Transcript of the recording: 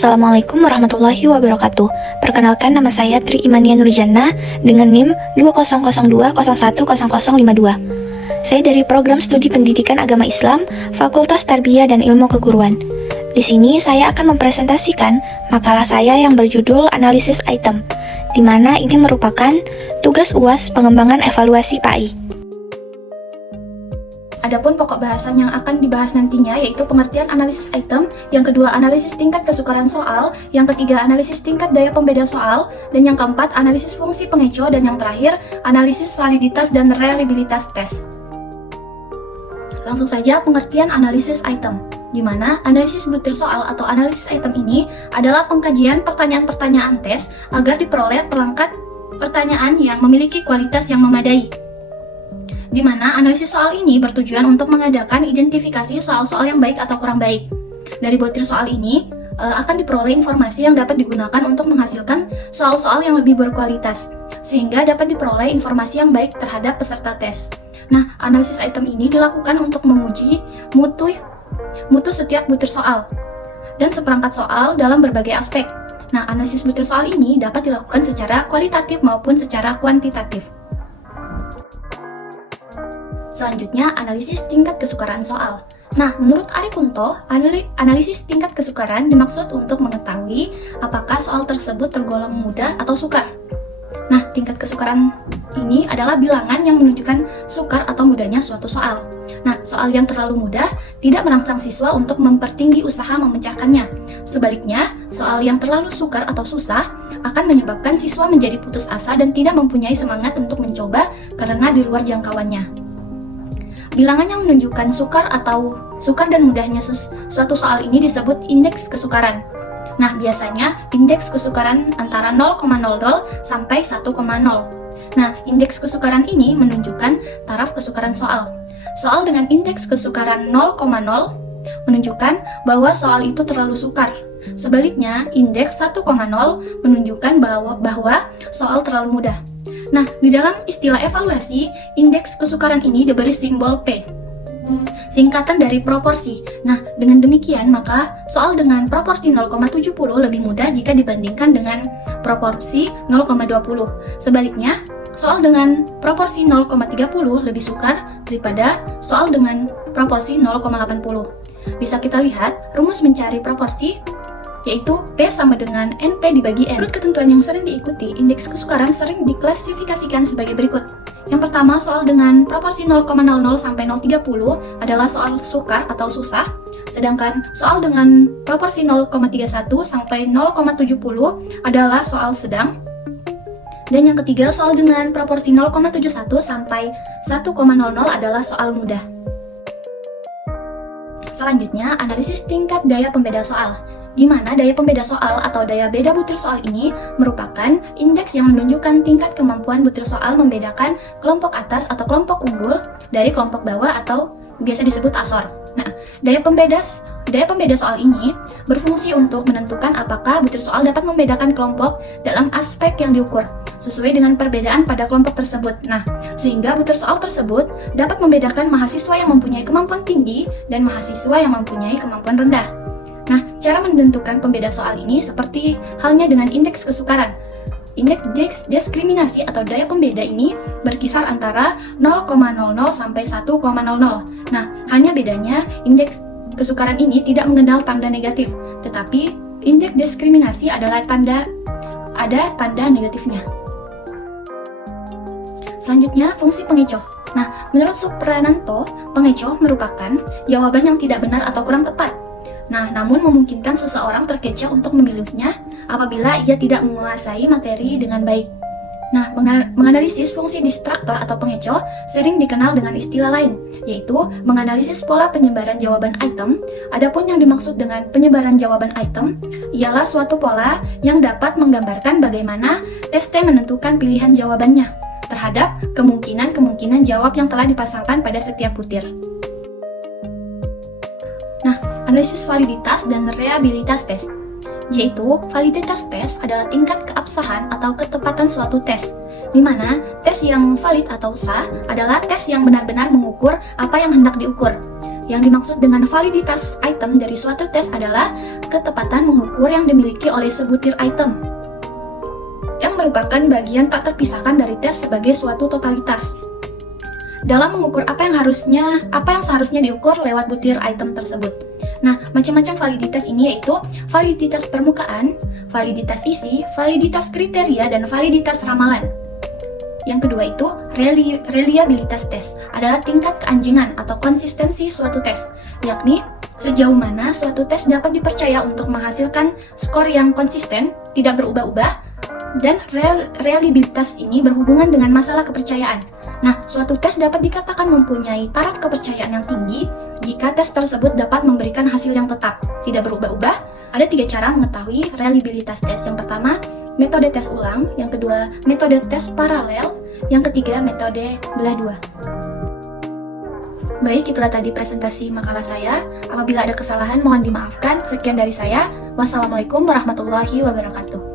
Assalamualaikum warahmatullahi wabarakatuh. Perkenalkan, nama saya Tri Imania Nurjana dengan NIM 2002010052. Saya dari Program Studi Pendidikan Agama Islam, Fakultas Tarbiyah dan Ilmu Keguruan. Di sini saya akan mempresentasikan makalah saya yang berjudul Analisis Item, di mana ini merupakan tugas UAS pengembangan evaluasi PAI. Adapun pokok bahasan yang akan dibahas nantinya yaitu pengertian analisis item, yang kedua analisis tingkat kesukaran soal, yang ketiga analisis tingkat daya pembeda soal, dan yang keempat analisis fungsi pengeco, dan yang terakhir analisis validitas dan reliabilitas tes. Langsung saja pengertian analisis item, di mana analisis butir soal atau analisis item ini adalah pengkajian pertanyaan-pertanyaan tes agar diperoleh perangkat pertanyaan yang memiliki kualitas yang memadai. Di mana analisis soal ini bertujuan untuk mengadakan identifikasi soal-soal yang baik atau kurang baik. Dari butir soal ini akan diperoleh informasi yang dapat digunakan untuk menghasilkan soal-soal yang lebih berkualitas, sehingga dapat diperoleh informasi yang baik terhadap peserta tes. Nah, analisis item ini dilakukan untuk menguji mutu setiap butir soal dan seperangkat soal dalam berbagai aspek. Nah, analisis butir soal ini dapat dilakukan secara kualitatif maupun secara kuantitatif. Selanjutnya, analisis tingkat kesukaran soal. Nah, menurut Ari Kunto, analisis tingkat kesukaran dimaksud untuk mengetahui apakah soal tersebut tergolong mudah atau sukar. Nah, tingkat kesukaran ini adalah bilangan yang menunjukkan sukar atau mudahnya suatu soal. Nah, soal yang terlalu mudah tidak merangsang siswa untuk mempertinggi usaha memecahkannya. Sebaliknya, soal yang terlalu sukar atau susah akan menyebabkan siswa menjadi putus asa dan tidak mempunyai semangat untuk mencoba karena di luar jangkauannya. Bilangan yang menunjukkan sukar dan mudahnya suatu soal ini disebut indeks kesukaran. Nah, biasanya indeks kesukaran antara 0,00 sampai 1,0. Nah, indeks kesukaran ini menunjukkan taraf kesukaran soal. Soal dengan indeks kesukaran 0,0 menunjukkan bahwa soal itu terlalu sukar. Sebaliknya, indeks 1,0 menunjukkan bahwa soal terlalu mudah. Nah, di dalam istilah evaluasi, indeks kesukaran ini diberi simbol P, singkatan dari proporsi. Nah, dengan demikian, maka soal dengan proporsi 0,70 lebih mudah jika dibandingkan dengan proporsi 0,20. Sebaliknya, soal dengan proporsi 0,30 lebih sukar daripada soal dengan proporsi 0,80. Bisa kita lihat rumus mencari proporsi, yaitu P sama dengan NP dibagi N. Menurut ketentuan yang sering diikuti, indeks kesukaran sering diklasifikasikan sebagai berikut. Yang pertama, soal dengan proporsi 0,00 sampai 0,30 adalah soal sukar atau susah, sedangkan soal dengan proporsi 0,31 sampai 0,70 adalah soal sedang, dan yang ketiga, soal dengan proporsi 0,71 sampai 1,00 adalah soal mudah. Selanjutnya, analisis tingkat daya pembeda soal, di mana daya pembeda soal atau daya beda butir soal ini merupakan indeks yang menunjukkan tingkat kemampuan butir soal membedakan kelompok atas atau kelompok unggul dari kelompok bawah atau biasa disebut asor. Nah, daya pembeda soal ini berfungsi untuk menentukan apakah butir soal dapat membedakan kelompok dalam aspek yang diukur sesuai dengan perbedaan pada kelompok tersebut. Nah, sehingga butir soal tersebut dapat membedakan mahasiswa yang mempunyai kemampuan tinggi dan mahasiswa yang mempunyai kemampuan rendah. Nah, cara menentukan pembeda soal ini seperti halnya dengan indeks kesukaran. Indeks diskriminasi atau daya pembeda ini berkisar antara 0,00 sampai 1,00. Nah, hanya bedanya indeks kesukaran ini tidak mengenal tanda negatif, tetapi indeks diskriminasi adalah tanda negatifnya. Selanjutnya, fungsi pengecoh. Nah, menurut Suprananto, pengecoh merupakan jawaban yang tidak benar atau kurang tepat. Nah, namun memungkinkan seseorang terkecoh untuk memilihnya apabila ia tidak menguasai materi dengan baik. Nah, menganalisis fungsi distraktor atau pengecoh sering dikenal dengan istilah lain, yaitu menganalisis pola penyebaran jawaban item. Adapun yang dimaksud dengan penyebaran jawaban item ialah suatu pola yang dapat menggambarkan bagaimana tes T menentukan pilihan jawabannya terhadap kemungkinan jawab yang telah dipasangkan pada setiap butir. Analisis validitas dan reliabilitas tes, yaitu validitas tes adalah tingkat keabsahan atau ketepatan suatu tes, di mana tes yang valid atau sah adalah tes yang benar-benar mengukur apa yang hendak diukur, Yang dimaksud dengan validitas item dari suatu tes adalah ketepatan mengukur yang dimiliki oleh sebutir item, yang merupakan bagian tak terpisahkan dari tes sebagai suatu totalitas. Dalam mengukur apa yang seharusnya diukur lewat butir item tersebut. Nah, macam-macam validitas ini yaitu validitas permukaan, validitas isi, validitas kriteria, dan validitas ramalan. Yang kedua itu, reliabilitas tes adalah tingkat keanjingan atau konsistensi suatu tes, yakni sejauh mana suatu tes dapat dipercaya untuk menghasilkan skor yang konsisten, tidak berubah-ubah, dan reliabilitas ini berhubungan dengan masalah kepercayaan. Nah, suatu tes dapat dikatakan mempunyai taraf kepercayaan yang tinggi jika tes tersebut dapat memberikan hasil yang tetap, tidak berubah-ubah. Ada 3 cara mengetahui reliabilitas tes. Yang pertama, metode tes ulang. Yang kedua, metode tes paralel. Yang ketiga, metode belah dua. Baik, itulah tadi presentasi makalah saya. Apabila ada kesalahan, mohon dimaafkan. Sekian dari saya. Wassalamualaikum warahmatullahi wabarakatuh.